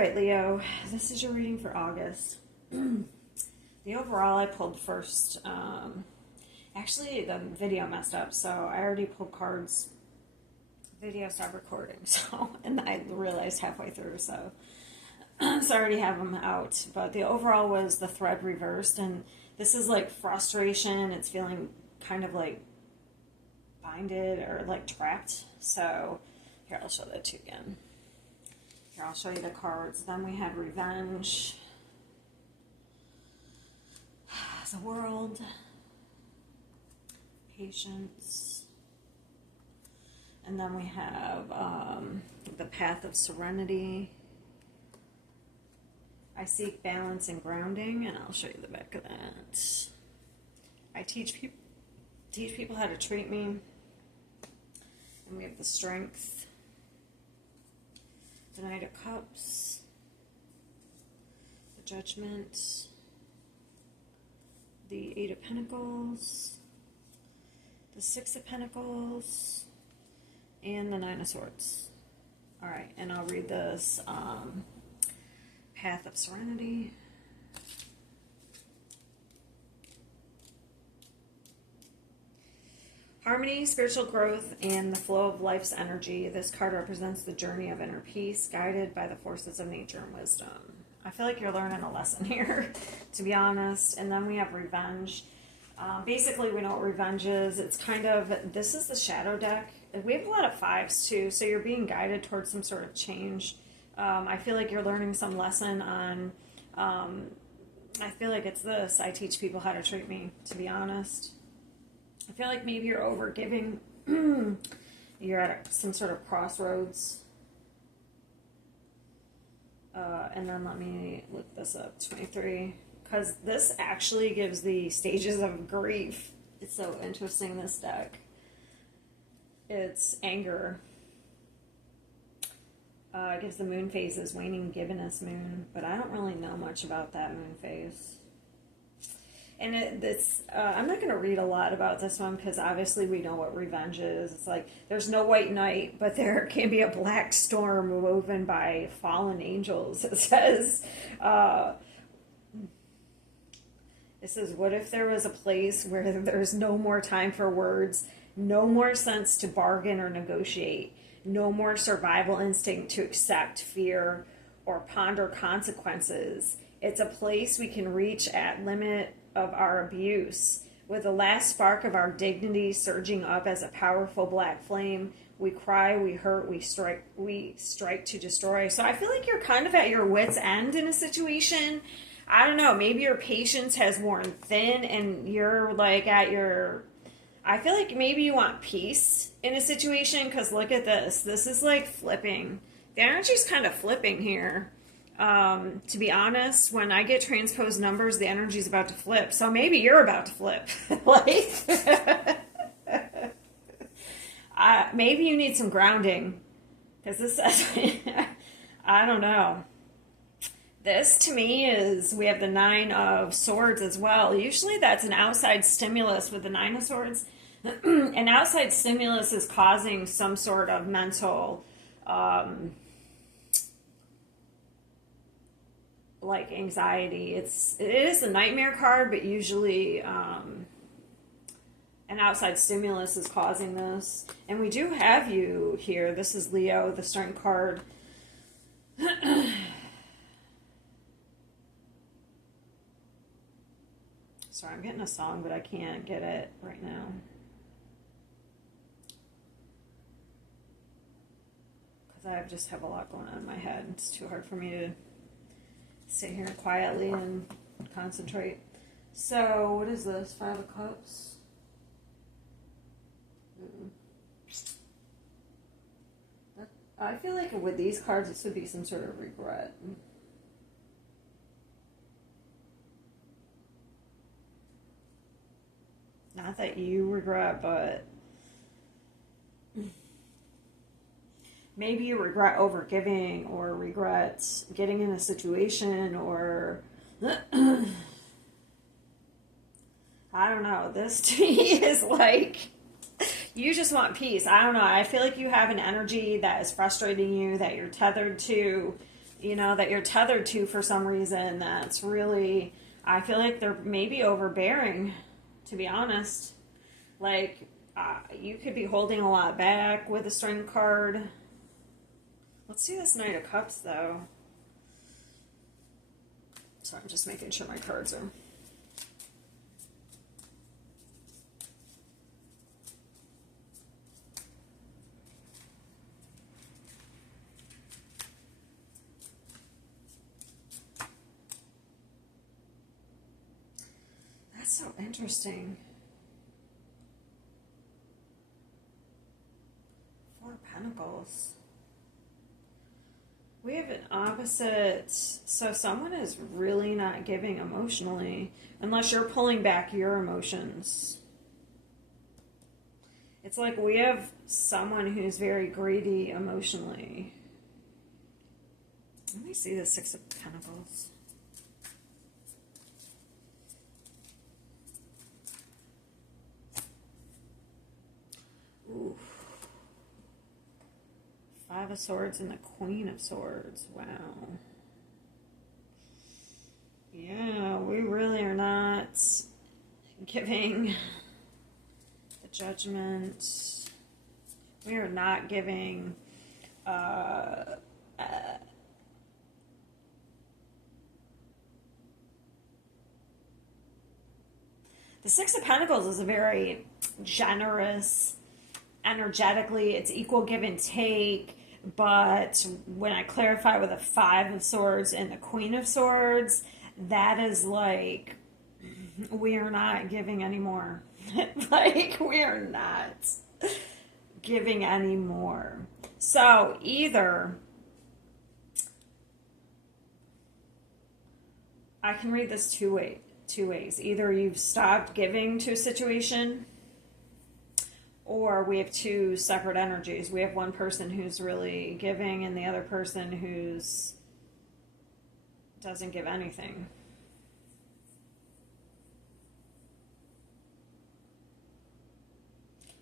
right, Leo, this is your reading for August. The overall I pulled first. Actually, the video messed up, so I already pulled cards. Video stopped recording, and I realized halfway through, so I already have them out. But the overall was the thread reversed, and this is like frustration. It's feeling kind of like binded or like trapped. So here, I'll show that to you again. Here, I'll show you the cards. Then we had revenge, the world, patience, and then we have the path of serenity. I seek balance and grounding, and I'll show you the back of that. I teach people how to treat me, and we have the strength, the Knight of Cups, the Judgment, the Eight of Pentacles, the Six of Pentacles, and the Nine of Swords. All right, and I'll read this Path of Serenity. Harmony, spiritual growth, and the flow of life's energy. This card represents the journey of inner peace, guided by the forces of nature and wisdom. I feel like you're learning a lesson here, to be honest. And then we have revenge. Basically, we know what revenge is. It's kind of, this is the shadow deck. We have a lot of fives, too, so you're being guided towards some sort of change. I feel like you're learning some lesson on, I feel like it's this. I teach people how to treat me, to be honest. I feel like maybe you're over giving. You're at some sort of crossroads. And then let me look this up, 23. Because this actually gives the stages of grief. It's so interesting, this deck. It's anger. It gives the moon phases, waning gibbonous moon. But I don't really know much about that moon phase. And I'm not going to read a lot about this one because obviously we know what revenge is. It's like there's no white knight, but there can be a black storm woven by fallen angels. It says, what if there was a place where there's no more time for words, no more sense to bargain or negotiate, no more survival instinct to accept fear or ponder consequences. It's a place we can reach at limit of our abuse. With the last spark of our dignity surging up as a powerful black flame, we cry, we hurt, we strike to destroy. So I feel like you're kind of at your wit's end in a situation. I don't know, maybe your patience has worn thin and you're like at your, I feel like maybe you want peace in a situation because look at this. This is like flipping. The energy's kind of flipping here. To be honest, when I get transposed numbers, the energy's about to flip. So maybe you're about to flip. Maybe you need some grounding. Because this says, I don't know. This to me is, we have the Nine of Swords as well. Usually that's an outside stimulus with the Nine of Swords. An outside stimulus is causing some sort of mental, like anxiety. It is a nightmare card, but usually an outside stimulus is causing this. And we do have you here. This is Leo, the Strength card. Sorry, I'm getting a song, but I can't get it right now. Because I just have a lot going on in my head. It's too hard for me to sit here quietly and concentrate. So, what is this? Five of Cups? I feel like with these cards, this would be some sort of regret. Not that you regret, but maybe you regret overgiving or regret getting in a situation or I don't know. This to me is like you just want peace. I don't know. I feel like you have an energy that is frustrating you, that you're tethered to that you're tethered to for some reason that's really, I feel like they're maybe overbearing, to be honest. Like, you could be holding a lot back with a Strength card. Let's see this Knight of Cups, though. So I'm just making sure my cards are... That's so interesting. Four of Pentacles. We have an opposite, so someone is really not giving emotionally, unless you're pulling back your emotions. It's like we have someone who's very greedy emotionally. Let me see the Six of Pentacles. Ooh. Five of Swords and the Queen of Swords. Wow. Yeah, we really are not giving the Judgment. We are not giving the Six of Pentacles is a very generous, energetically, it's equal give and take. But when I clarify with the Five of Swords and the Queen of Swords, that is like, we are not giving anymore. Like, we are not giving anymore. So either I can read this two ways. Either you've stopped giving to a situation, or we have two separate energies. We have one person who's really giving and the other person who's doesn't give anything.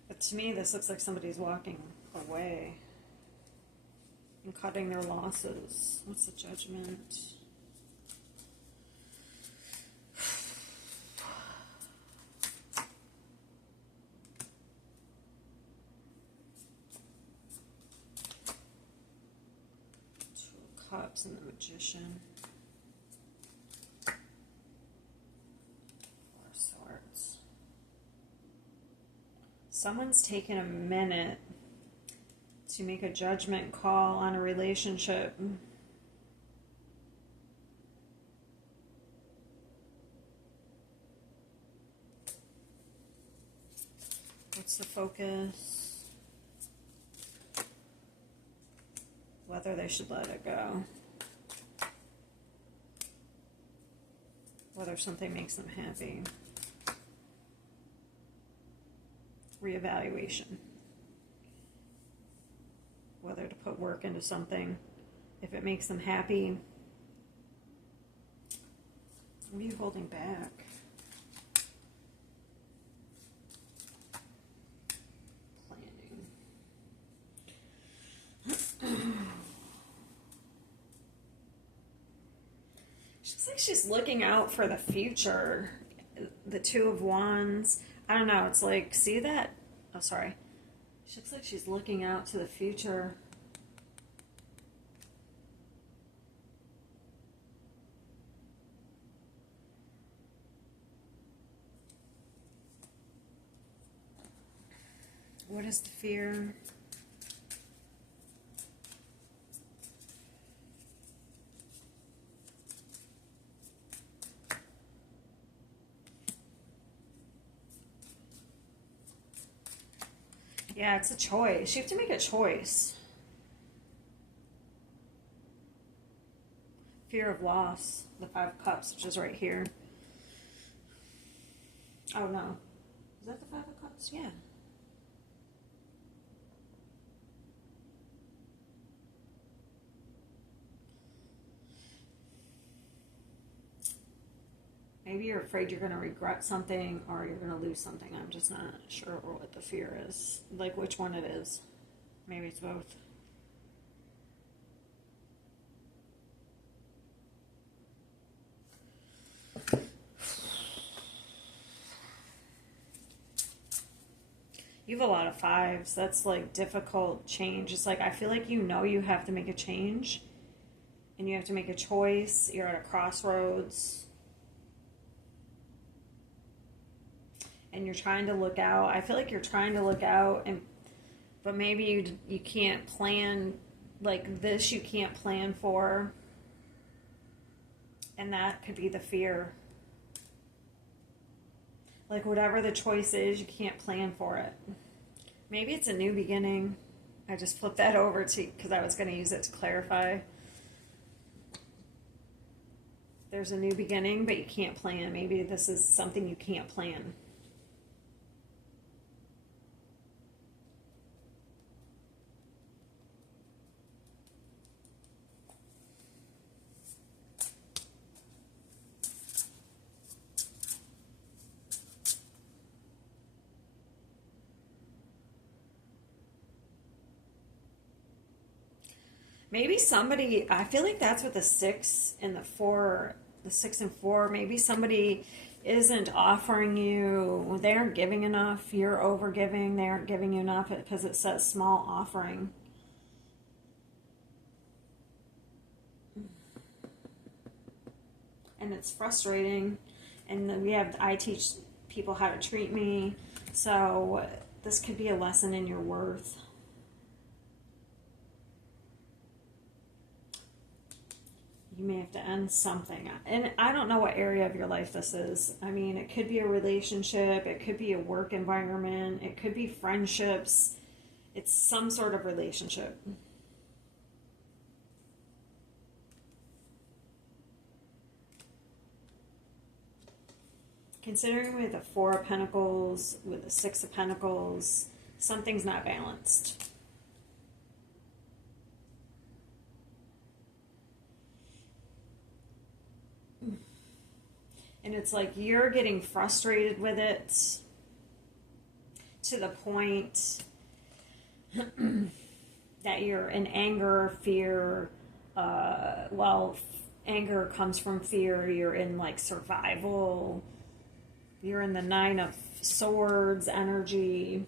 But to me, this looks like somebody's walking away and cutting their losses. What's the Judgment? Cups and the Magician. Four of Swords. Someone's taken a minute to make a judgment call on a relationship. What's the focus? Whether they should let it go. Whether something makes them happy. Reevaluation. Whether to put work into something. If it makes them happy. What are you holding back? She's looking out for the future. The Two of Wands. I don't know. It's like, see that? Oh, sorry. She looks like she's looking out to the future. What is the fear? Yeah, it's a choice. You have to make a choice. Fear of loss. The Five of Cups, which is right here. Oh, no. Is that the Five of Cups? Yeah. Maybe you're afraid you're going to regret something or you're going to lose something. I'm just not sure what the fear is. Like which one it is. Maybe it's both. You have a lot of fives. That's like difficult change. It's like I feel like you have to make a change and you have to make a choice. You're at a crossroads and you're trying to look out. I feel like you're trying to look out and but maybe you can't plan like this you can't plan for. And that could be the fear. Like whatever the choice is, you can't plan for it. Maybe it's a new beginning. I just flipped that over to because I was going to use it to clarify. There's a new beginning, but you can't plan. Maybe this is something you can't plan. Maybe somebody, I feel like that's what the 6 and the 4, the 6 and 4, maybe somebody isn't offering you, they aren't giving enough, you're over giving, they aren't giving you enough because it says small offering. And it's frustrating. And then I teach people how to treat me. So this could be a lesson in your worth. You may have to end something. And I don't know what area of your life this is. I mean, it could be a relationship, it could be a work environment, it could be friendships. It's some sort of relationship. Considering with the 4 of Pentacles, with the 6 of Pentacles, something's not balanced. And it's like you're getting frustrated with it to the point that you're in anger, fear. Anger comes from fear. You're in like survival. You're in the 9 of Swords energy.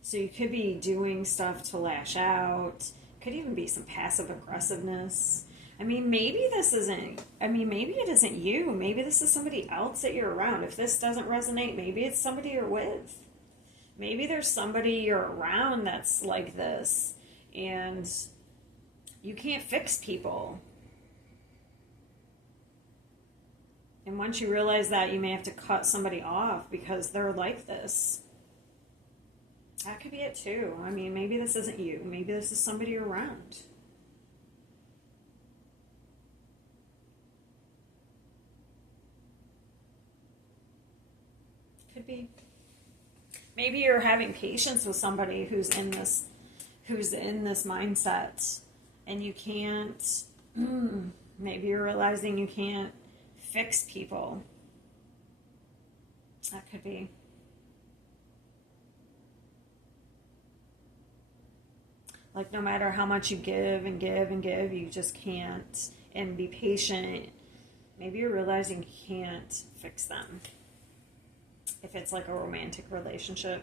So you could be doing stuff to lash out. Could even be some passive aggressiveness. Maybe it isn't you. Maybe this is somebody else that you're around. If this doesn't resonate, maybe it's somebody you're with. Maybe there's somebody you're around that's like this, and you can't fix people. And once you realize that, you may have to cut somebody off because they're like this. That could be it too. Maybe this isn't you. Maybe this is somebody you're around. Could be. Maybe you're having patience with somebody who's in this mindset, and you can't. Maybe you're realizing you can't fix people. That could be. Like no matter how much you give and give and give, you just can't. And be patient. Maybe you're realizing you can't fix them. If it's like a romantic relationship.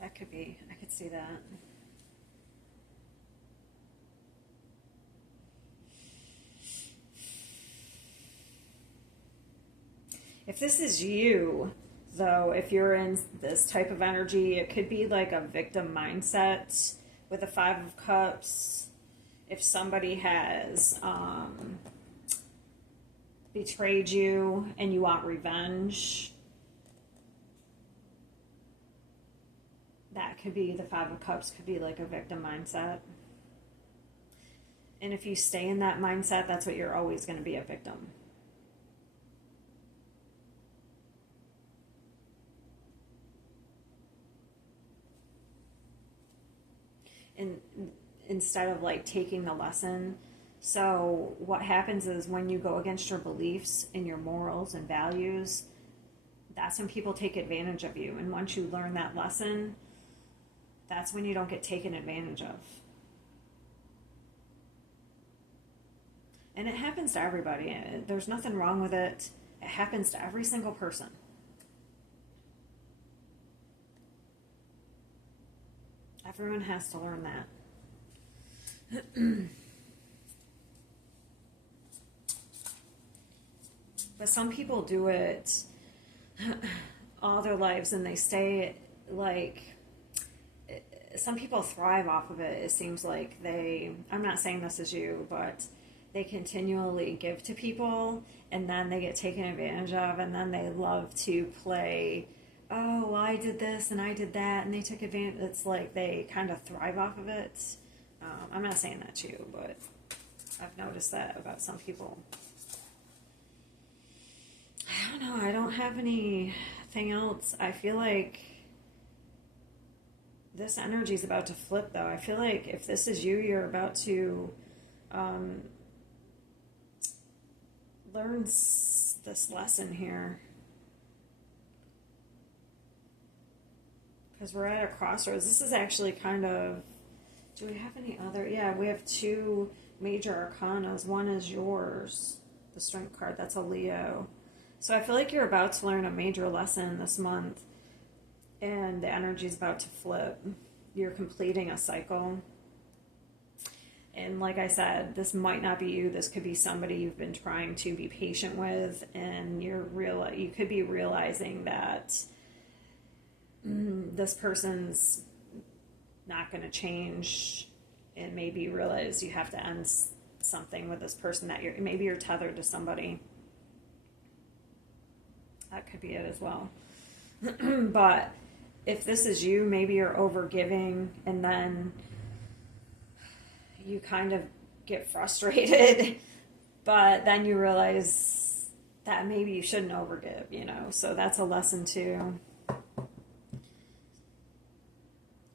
That could be. I could see that. If this is you, though, if you're in this type of energy, it could be like a victim mindset with the 5 of Cups. If somebody has betrayed you and you want revenge, that could be the 5 of Cups, could be like a victim mindset. And if you stay in that mindset, that's what you're always going to be, a victim. And instead of like taking the lesson. So what happens is when you go against your beliefs and your morals and values, that's when people take advantage of you. And once you learn that lesson, that's when you don't get taken advantage of. And it happens to everybody. There's nothing wrong with it. It happens to every single person. Everyone has to learn that. But some people do it all their lives and they stay like, some people thrive off of it. It seems like I'm not saying this is you, but they continually give to people and then they get taken advantage of, and then they love to play, oh, well, I did this and I did that and they took advantage. It's like they kind of thrive off of it. I'm not saying that's you, but I've noticed that about some people. I don't know. I don't have anything else. I feel like this energy is about to flip, though. I feel like if this is you, you're about to learn this lesson here. Because we're at a crossroads. This is actually kind of... Do we have any other? Yeah, we have two major arcanas. One is yours, the Strength card. That's a Leo. So I feel like you're about to learn a major lesson this month. And the energy is about to flip. You're completing a cycle. And like I said, this might not be you. This could be somebody you've been trying to be patient with. And you could be realizing that this person's not going to change. And maybe you realize you have to end something with this person, that maybe you're tethered to somebody. That could be it as well. But if this is you, maybe you're over giving and then you kind of get frustrated, but then you realize that maybe you shouldn't overgive, so that's a lesson too. It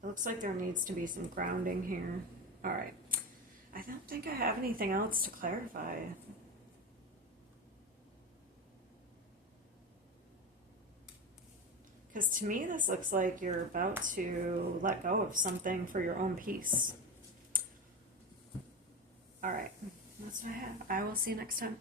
looks like there needs to be some grounding here. All right. I don't think I have anything else to clarify. Because to me, this looks like you're about to let go of something for your own peace. All right. That's what I have. I will see you next time.